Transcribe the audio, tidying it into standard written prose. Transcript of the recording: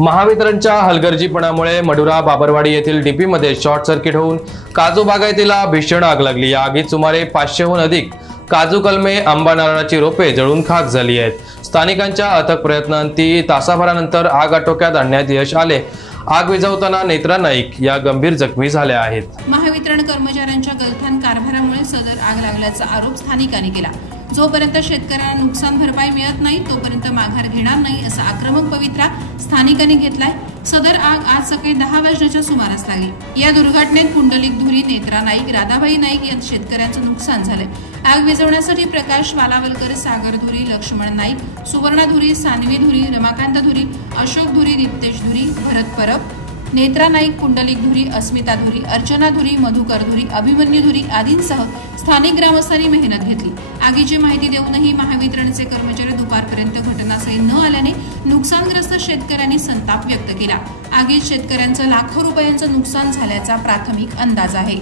महावितरणच्या हलगर्जीपणामुळे मडुरा बाबरवाडी येथील डीपीमध्ये शॉर्ट सर्किट होऊन काजू बागायतीला भीषण आग लागली। या आगीत सुमारे 500हून अधिक काजू कलमे, आंबा, नारळाची रोपे जळून खाक झाली आहेत। स्थानिकांच्या अथक प्रयत्नांती तासाभरानंतर आग आटोक्यात आणण्यात यश आले। आग विझवताना नेत्रा नाईक या गंभीर जखमी झाल्या आहेत। महावितरण कर्मचाऱ्यांच्या गलथान कारभारामुळे सदर आग लागल्याचा आरोप स्थानिकांनी केला। जोपर्यंत शेतकऱ्यांना नुकसान भरपाई मिळत नाही तोपर्यंत माघार घेणार नाही असा आक्रमक पवित्रा स्थानिकांनी घेतलाय। सदर आग आज सकाळी 10 वाजण्याच्या सुमारास लागली। या दुर्घटनेत पुंडलिक धुरी, नेत्रा नाईक, राधाबाई नाईक या शेतकऱ्यांचं नुकसान झालंय। आग विझवण्यासाठी प्रकाश वालावलकर, सागर धुरी, लक्ष्मण नाईक, सुवर्णा धुरी, सानवी धुरी, रमाकांत धुरी, अशोक धुरी, दीप्तेश धुरी, भरत परब, नेत्रा नाईक, पुंडलिक धुरी, अस्मिता धुरी, अर्चना धुरी, मधुकर धुरी, अभिमन्यू धुरी आदींसह स्थानिक ग्रामस्थांनी मेहनत घेतली। आगीची माहिती देऊनही महावितरणचे कर्मचारी दुपारपर्यंत घटनास्थळी न आल्याने नुकसानग्रस्त शेतकऱ्यांनी संताप व्यक्त केला। आगीत शेतकऱ्यांचं लाखो रुपयांचं नुकसान झाल्याचा प्राथमिक अंदाज आहे।